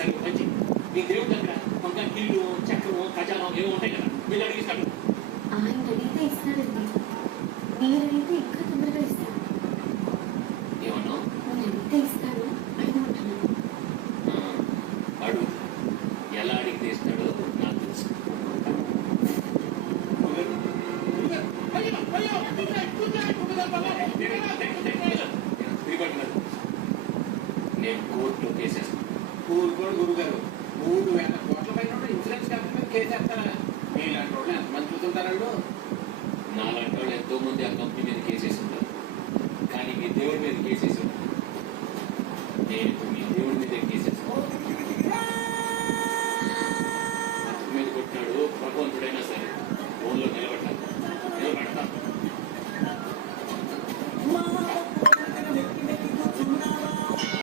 సరే మంచి మీ దేవుడి దగ్గర కొంత కిల్లు చక్రము ఖజానం ఏమో ఉంటాయి కదా మీరు అడిగిస్తాడు. ఆయన అడిగితే ఇస్తాడండి, మీరు అడిగితే ఇంకా తొందరగా ఇస్తాడు. ఏమన్నా నేను అడిగితే ఇస్తాడు అడగమంటున్నాను. అడుగు, ఎలా అడిగితే ఇస్తాడో నాకు తెలుసు. నేను కోర్టులో కేసేస్తాను. ఊరుకోడు గురుగారు, 3,000 కోట్ల పైన ఇన్సూరెన్స్ కంపెనీ మీద కేసేస్తారా? మీలాంటి వాళ్ళు ఎంతమంది చూస్తుంటారండు? నాలాంటి వాళ్ళు ఎంతో మంది ఆ కంపెనీ మీద కేసేసి ఉంటారు, కానీ మీ దేవుడి మీద కేసేసి ఉంటారు. నేను ఇప్పుడు మీ దేవుడి మీద కేసేస్తాను.